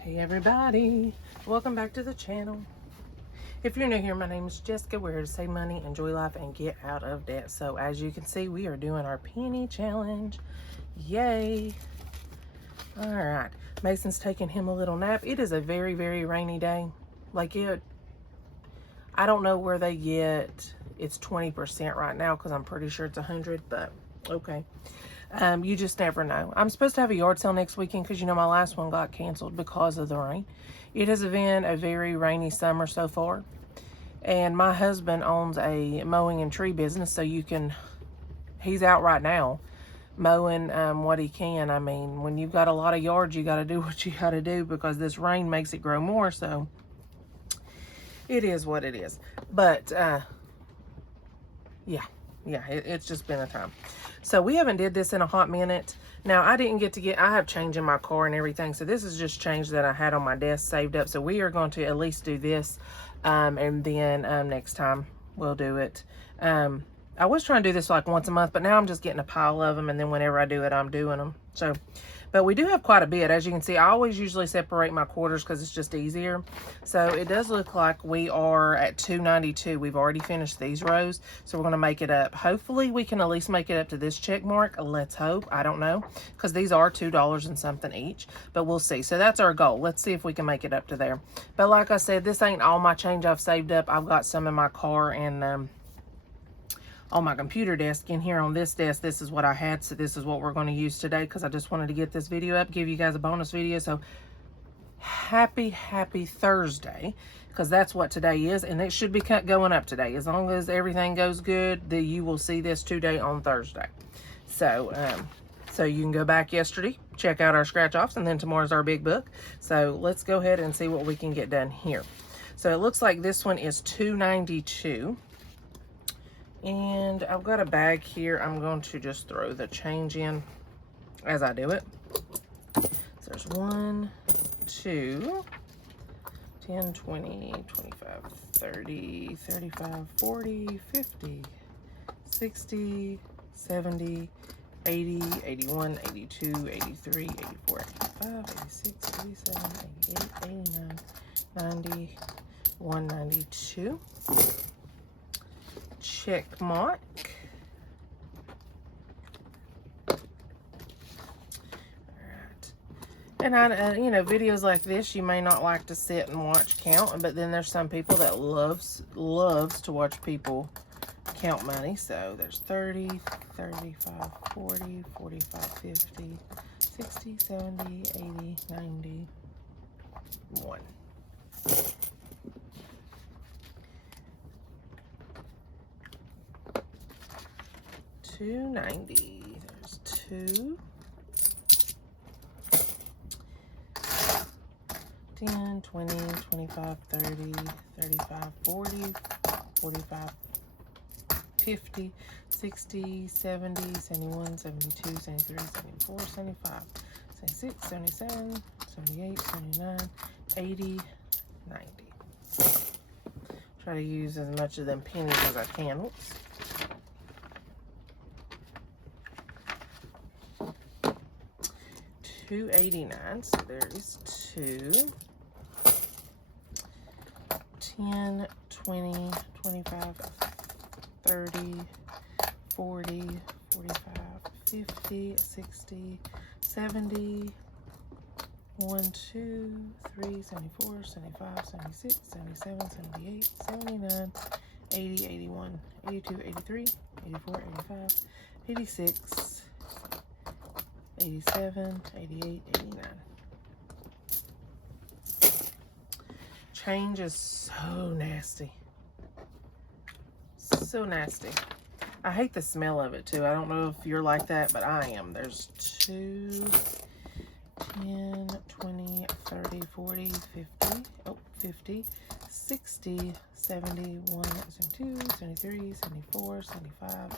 Hey everybody, welcome back to the channel. If you're new here, my name is Jessica. We're here to save money, enjoy life, and get out of debt. So as you can see, we are doing our penny challenge. Yay. All right, Mason's taking him a little nap. It is a very, very rainy day. I don't know where they get, it's 20% right now because I'm pretty sure it's 100, but okay. You just never know. I'm supposed to have a yard sale next weekend because, my last one got canceled because of the rain. It has been a very rainy summer so far. And my husband owns a mowing and tree business, so he's out right now mowing what he can. I mean, when you've got a lot of yards, you got to do what you got to do because this rain makes it grow more, so it is what it is. But, yeah, it's just been a time. So we haven't did this in a hot minute. Now, I have change in my car and everything. So this is just change that I had on my desk saved up. So we are going to at least do this. And then next time we'll do it. I was trying to do this like once a month, but now I'm just getting a pile of them. And then whenever I do it, I'm doing them. So, but we do have quite a bit. As you can see, I always usually separate my quarters because it's just easier. So it does look like we are at 292. We've already finished these rows. So we're going to make it up. Hopefully we can at least make it up to this check mark. Let's hope. I don't know. Because these are $2 and something each. But we'll see. So that's our goal. Let's see if we can make it up to there. But like I said, this ain't all my change I've saved up. I've got some in my car and on my computer desk. In here on this desk, this is what I had, so this is what we're going to use today because I just wanted to get this video up, give you guys a bonus video. So happy Thursday, because that's what today is, and it should be going up today. As long as everything goes good, you will see this today on Thursday. So so you can go back yesterday, check out our scratch offs, and then tomorrow's our big book. So let's go ahead and see what we can get done here. So it looks like this one is $2.92. And I've got a bag here. I'm going to just throw the change in as I do it. So there's 1, 2, 10, 20, 25, 30, 35, 40, 50, 60, 70, 80, 81, 82, 83, 84, 85, 86, 87, 88, 89, 90, 192. Check mark. Alright. And videos like this, you may not like to sit and watch count, but then there's some people that loves to watch people count money. So there's 30, 35, 40, 45, 50, 60, 70, 80, 90, 1. $2.90. There's 2. 10, 20, 25, 30, 35, 40, 45, 50, 60, 70, 71, 72, 73, 74, 75, 76, 77, 78, 79, 80, 90. Try to use as much of them pennies as I can. Oops. $2.89, so there is 2. 10, 20, 25, 30, 40, 45, 50, 60, 70, 1, 2, 3, 74, 75, 76, 77, 78, 79, 80, 81, 82, 83, 84, 85, 86, 87, 88, 89. Change is so nasty. So nasty. I hate the smell of it too. I don't know if you're like that, but I am. There's 2, 10, 20, 30, 40, 50, 50, 60, 71, 72, 73, 74, 75,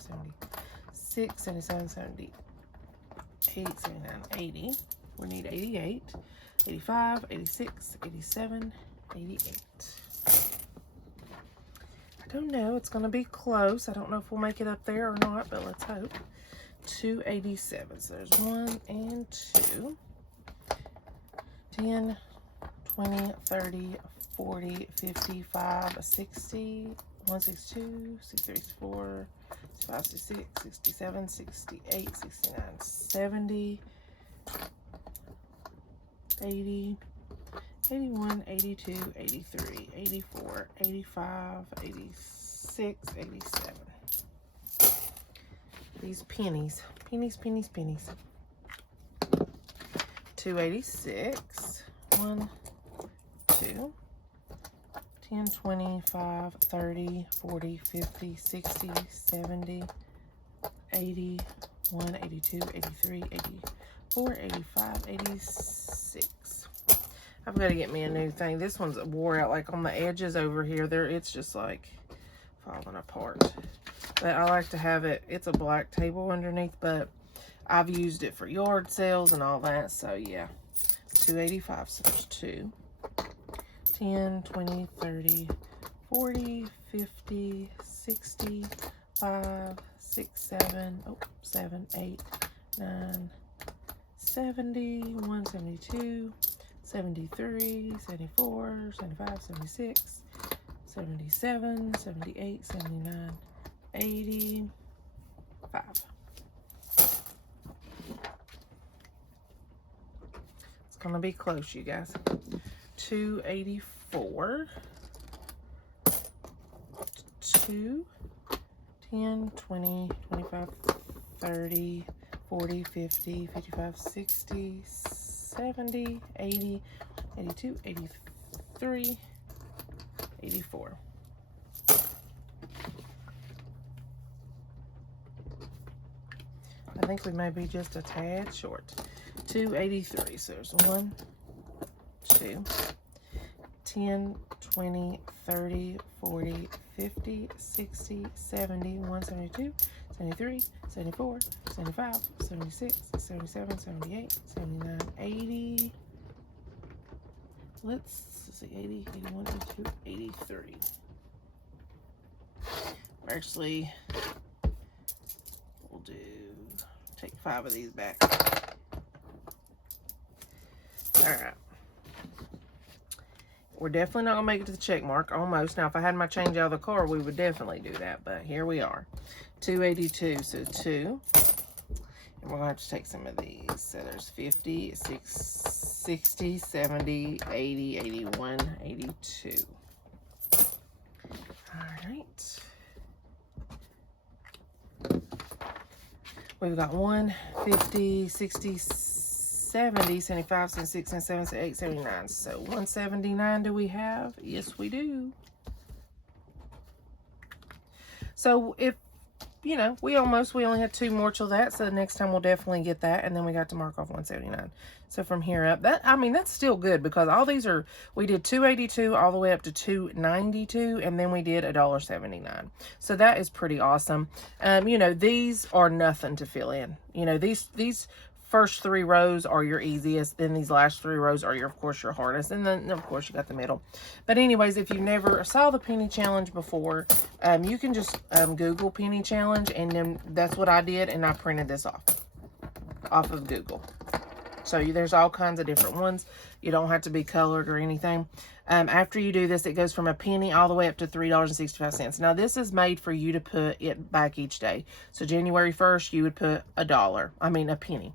76, 77, 78. 79, 80. We need 88, 85, 86, 87, 88. I don't know. It's going to be close. I don't know if we'll make it up there or not, but let's hope. 287. So there's 1 and 2. 10, 20, 30, 40, 55, 60, 162, 63, 64, 65, 66, 67, 68, 69, 70, 80, 81, 82, 83, 84, 85, 86, 87. These pennies. Pennies, pennies, pennies. 286. 1, 2. 10, 25, 30, 40, 50, 60, 70, 80, 1, 82, 83, 84, 85, 86. I've got to get me a new thing. This one's wore out, like on the edges over here. It's just like falling apart. But I like to have it. It's a black table underneath, but I've used it for yard sales and all that. So yeah, 285. So there's 2. 10, 20, 30, 40, 50, 60, 5, 6, 7, 7, 8, 9, 70, 172, 73, 74, 75, 76, 77, 78, 79, 85. It's gonna be close, you guys. 284, 2, 10, 20, 25, 30, 40, 50, 55, 60, 70, 80, 82, 83, 84. I think we may be just a tad short. 283. So there's 1, 2, 10, 20, 30, 40, 50, 60, 70, 172, 73, 74, 75, 76, 77, 78, 79, 80. Let's see, 80, 81, 82, 83. Actually, we'll take 5 of these back. All right. We're definitely not gonna make it to the check mark, almost. Now, if I had my change out of the car, we would definitely do that, but here we are. 282, so 2. And we're gonna have to take some of these. So there's 50, 60, 70, 80, 81, 82. All right. We've got 1, 50, 60, 70, 75, 76, 77, 78, 79. So 179 do we have? Yes, we do. So if, you know, we only had 2 more till that. So the next time we'll definitely get that. And then we got to mark off 179. So from here up, that's still good because all these are, we did 282 all the way up to 292. And then we did $1.79. So that is pretty awesome. You know, these are nothing to fill in. You know, these first 3 rows are your easiest. Then these last 3 rows are of course your hardest. And then of course you got the middle. But anyways, if you never saw the penny challenge before, you can just Google penny challenge, and then that's what I did, and I printed this off of Google. So there's all kinds of different ones. You don't have to be colored or anything. After you do this, it goes from a penny all the way up to $3.65. Now, this is made for you to put it back each day. So January 1st, you would put a penny.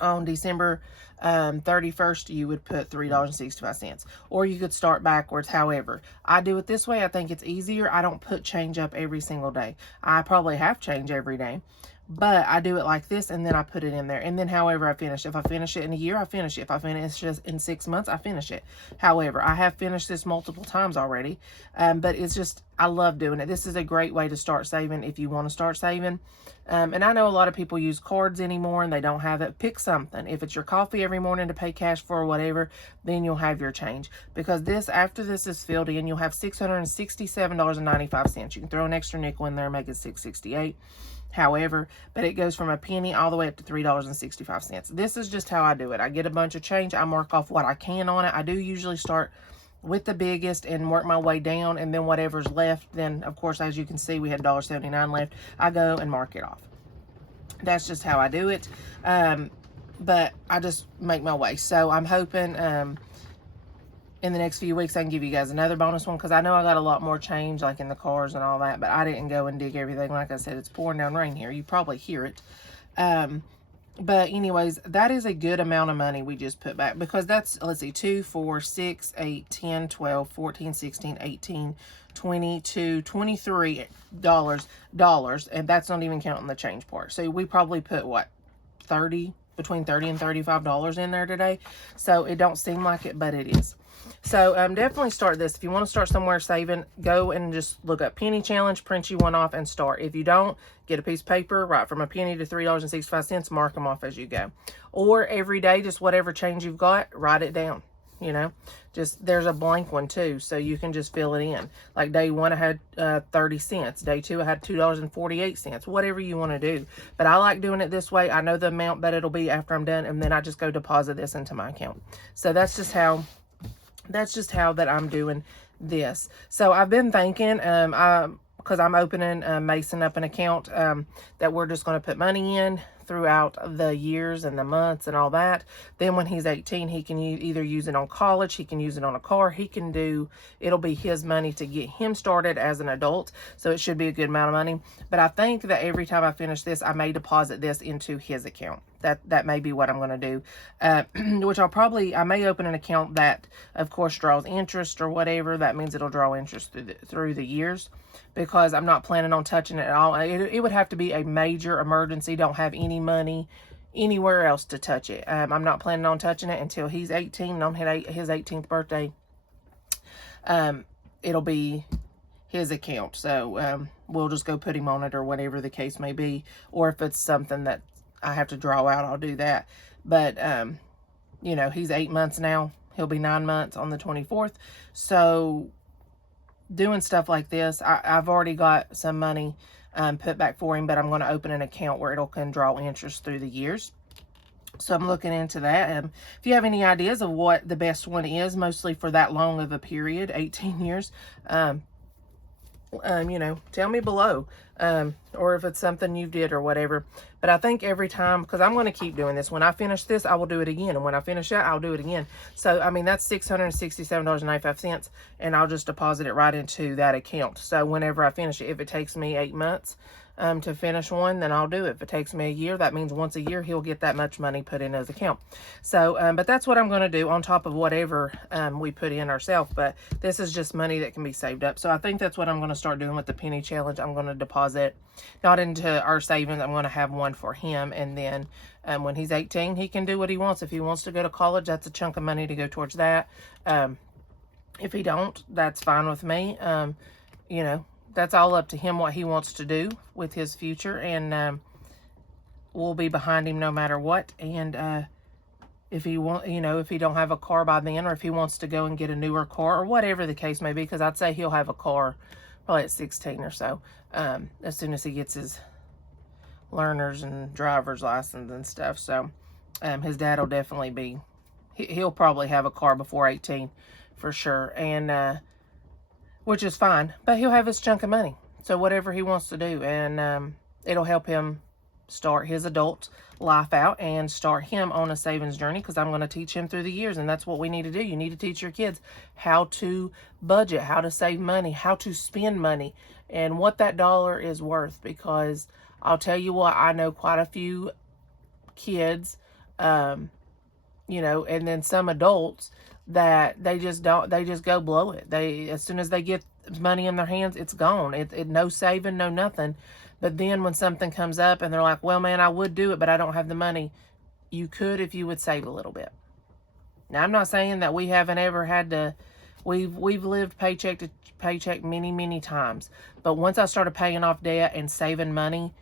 On December 31st, you would put $3.65. Or you could start backwards. However, I do it this way. I think it's easier. I don't put change up every single day. I probably have change every day. But I do it like this, and then I put it in there. And then however I finish. If I finish it in a year, I finish it. If I finish it in 6 months, I finish it. However, I have finished this multiple times already. But it's just, I love doing it. This is a great way to start saving if you want to start saving. And I know a lot of people use cards anymore and they don't have it. Pick something. If it's your coffee every morning to pay cash for or whatever, then you'll have your change. Because this, after this is filled in, you'll have $667.95. You can throw an extra nickel in there and make it $6.68. However, but it goes from a penny all the way up to $3.65. This is just how I do it. I get a bunch of change. I mark off what I can on it. I do usually start with the biggest and work my way down, and then whatever's left, then of course, as you can see, we had $1.79 left. I go and mark it off. That's just how I do it. But I just make my way. So I'm hoping in the next few weeks I can give you guys another bonus one, because I know I got a lot more change like in the cars and all that, but I didn't go and dig everything. Like I said, it's pouring down rain here. You probably hear it. But anyways, that is a good amount of money we just put back, because that's, let's see, 2, 4, 6, 8, 10, 12, 14, 16, 18, 22, $23 dollars, and that's not even counting the change part. So we probably put what, between $30 and $35 in there today. So it don't seem like it, but it is. So definitely start this. If you want to start somewhere saving, go and just look up penny challenge, print you one off, and start. If you don't, get a piece of paper, write from a penny to $3.65, mark them off as you go. Or every day, just whatever change you've got, write it down. You know, just there's a blank one too, so you can just fill it in. Like day 1 I had 30 cents, day 2 I had $2.48, whatever you want to do. But I like doing it this way. I know the amount that it'll be after I'm done, and then I just go deposit this into my account. So that's just how that I'm doing this. So I've been thinking, because I'm opening Mason up an account that we're just going to put money in throughout the years and the months and all that. Then when he's 18, he can either use it on college, he can use it on a car, it'll be his money to get him started as an adult. So it should be a good amount of money. But I think that every time I finish this, I may deposit this into his account. That may be what I'm going to do, which I may open an account that, of course, draws interest or whatever. That means it'll draw interest through the years, because I'm not planning on touching it at all. It would have to be a major emergency. Don't have any money anywhere else to touch it. I'm not planning on touching it until he's 18 and on his 18th birthday. It'll be his account. So we'll just go put him on it or whatever the case may be. Or if it's something that I have to draw out, I'll do that. But, you know, he's 8 months now. He'll be 9 months on the 24th. So doing stuff like this, I've already got some money put back for him, but I'm going to open an account where can draw interest through the years. So I'm looking into that. If you have any ideas of what the best one is, mostly for that long of a period, 18 years, you know, tell me below, or if it's something you did or whatever. But I think every time, because I'm going to keep doing this, when I finish this, I will do it again. And when I finish that, I'll do it again. So, I mean, that's $667.95, and I'll just deposit it right into that account. So whenever I finish it, if it takes me 8 months to finish one, then I'll do it. If it takes me a year, that means once a year he'll get that much money put in his account. So but that's what I'm going to do on top of whatever we put in ourselves. But this is just money that can be saved up. So I think that's what I'm going to start doing with the penny challenge. I'm going to deposit not into our savings. I'm going to have one for him, and then when he's 18, he can do what he wants. If he wants to go to college, that's a chunk of money to go towards that. If he don't, that's fine with me. You know, that's all up to him, what he wants to do with his future, and we'll be behind him no matter what. And if he if he don't have a car by then, or if he wants to go and get a newer car, or whatever the case may be, because I'd say he'll have a car probably at 16 or so, as soon as he gets his learner's and driver's license and stuff. So his dad will definitely he'll probably have a car before 18 for sure, and which is fine, but he'll have his chunk of money. So whatever he wants to do, and it'll help him start his adult life out and start him on a savings journey, because I'm going to teach him through the years, and that's what we need to do. You need to teach your kids how to budget, how to save money, how to spend money, and what that dollar is worth, because I'll tell you what, I know quite a few kids, you know, and then some adults that they just go blow it. As soon as they get money in their hands, it's gone. It no saving, no nothing. But then when something comes up and they're like, well, man, I would do it, but I don't have the money. You could if you would save a little bit. Now, I'm not saying that we haven't ever had to, we've lived paycheck to paycheck many, many times. But once I started paying off debt and saving money,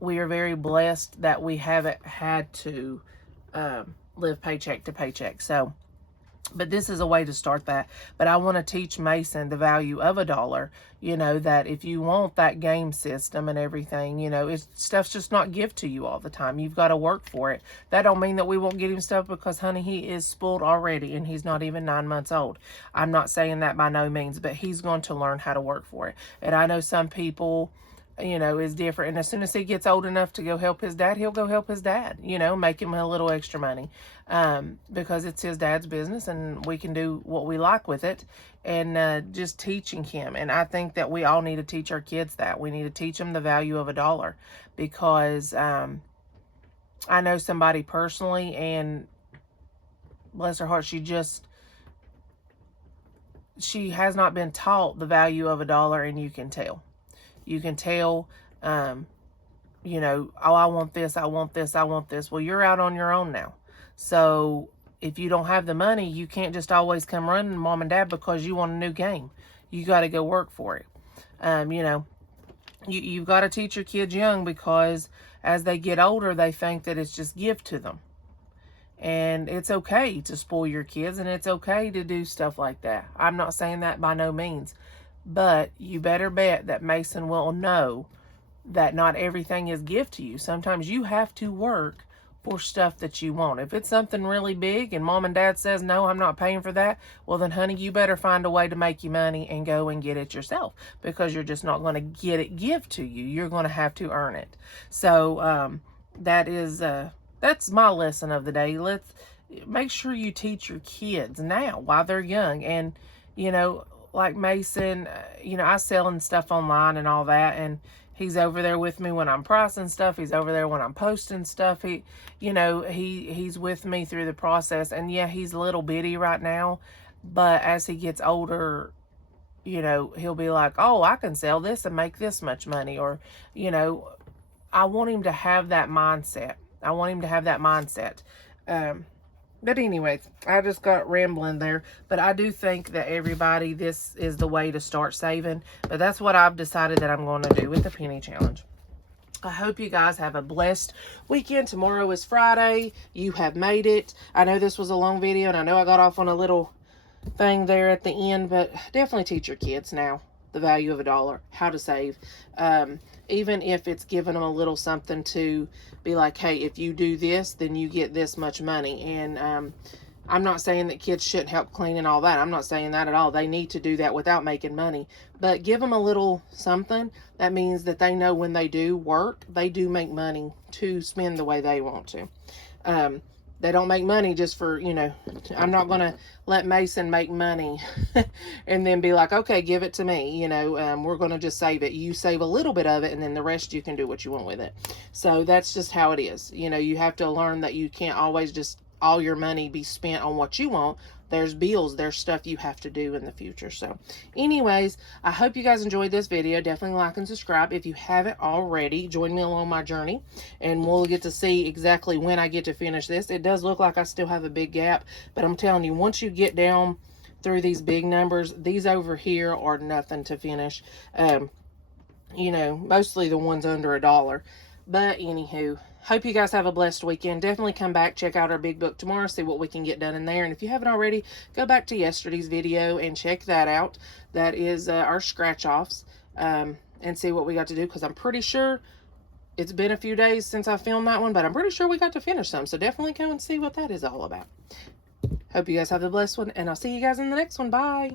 we are very blessed that we haven't had to live paycheck to paycheck. So, but this is a way to start that. But I want to teach Mason the value of a dollar, you know, that if you want that game system and everything, you know, stuff's just not given to you all the time. You've got to work for it. That don't mean that we won't get him stuff, because, honey, he is spoiled already, and he's not even 9 months old. I'm not saying that by no means, but he's going to learn how to work for it. And I know some people, you know, is different. And as soon as he gets old enough to go help his dad, he'll go help his dad, you know, make him a little extra money, because it's his dad's business and we can do what we like with it, and just teaching him. And I think that we all need to teach our kids that. We need to teach them the value of $1, because I know somebody personally, and bless her heart, she has not been taught the value of $1, and you can tell. You can tell, you know, oh, I want this, I want this, I want this. Well, you're out on your own now. So if you don't have the money, you can't just always come running to mom and dad because you want a new game. You got to go work for it. You know, you've got to teach your kids young, because as they get older, they think that it's just gift to them. And it's okay to spoil your kids, and it's okay to do stuff like that. I'm not saying that by no means. But you better bet that Mason will know that not everything is gift to you. Sometimes you have to work for stuff that you want. If it's something really big and mom and dad says, no, I'm not paying for that, well then, honey, you better find a way to make you money and go and get it yourself, because you're just not going to get it give to you. You're going to have to earn it. So that's my lesson of the day. Let's make sure you teach your kids now while they're young. And, you know, like Mason, you know, I selling stuff online and all that, and he's over there with me when I'm pricing stuff. He's over there when I'm posting stuff. He, you know, he's with me through the process. And yeah, he's a little bitty right now, but as he gets older, you know, he'll be like, oh, I can sell this and make this much money. Or, you know, I want him to have that mindset. But anyways, I just got rambling there. But I do think that everybody, this is the way to start saving. But that's what I've decided that I'm going to do with the penny challenge. I hope you guys have a blessed weekend. Tomorrow is Friday. You have made it. I know this was a long video, and I know I got off on a little thing there at the end, but definitely teach your kids now the value of $1, how to save. Even if it's giving them a little something to be like, hey, if you do this, then you get this much money. And I'm not saying that kids shouldn't help clean and all that. I'm not saying that at all. They need to do that without making money. But give them a little something. That means that they know when they do work, they do make money to spend the way they want to. They don't make money just for, you know, I'm not going to let Mason make money and then be like, okay, give it to me. You know, we're going to just save it. You save a little bit of it, and then the rest you can do what you want with it. So that's just how it is. You know, you have to learn that you can't always just all your money be spent on what you want. There's bills, there's stuff you have to do in the future. So anyways, I hope you guys enjoyed this video. Definitely like and subscribe if you haven't already. Join me along my journey, and we'll get to see exactly when I get to finish this. It does look like I still have a big gap, but I'm telling you, once you get down through these big numbers, these over here are nothing to finish. You know, mostly the ones under $1. But anywho, hope you guys have a blessed weekend. Definitely come back, check out our big book tomorrow, see what we can get done in there. And if you haven't already, go back to yesterday's video and check that out. That is our scratch-offs, and see what we got to do, because I'm pretty sure it's been a few days since I filmed that one, but I'm pretty sure we got to finish some. So definitely come and see what that is all about. Hope you guys have a blessed one, and I'll see you guys in the next one. Bye.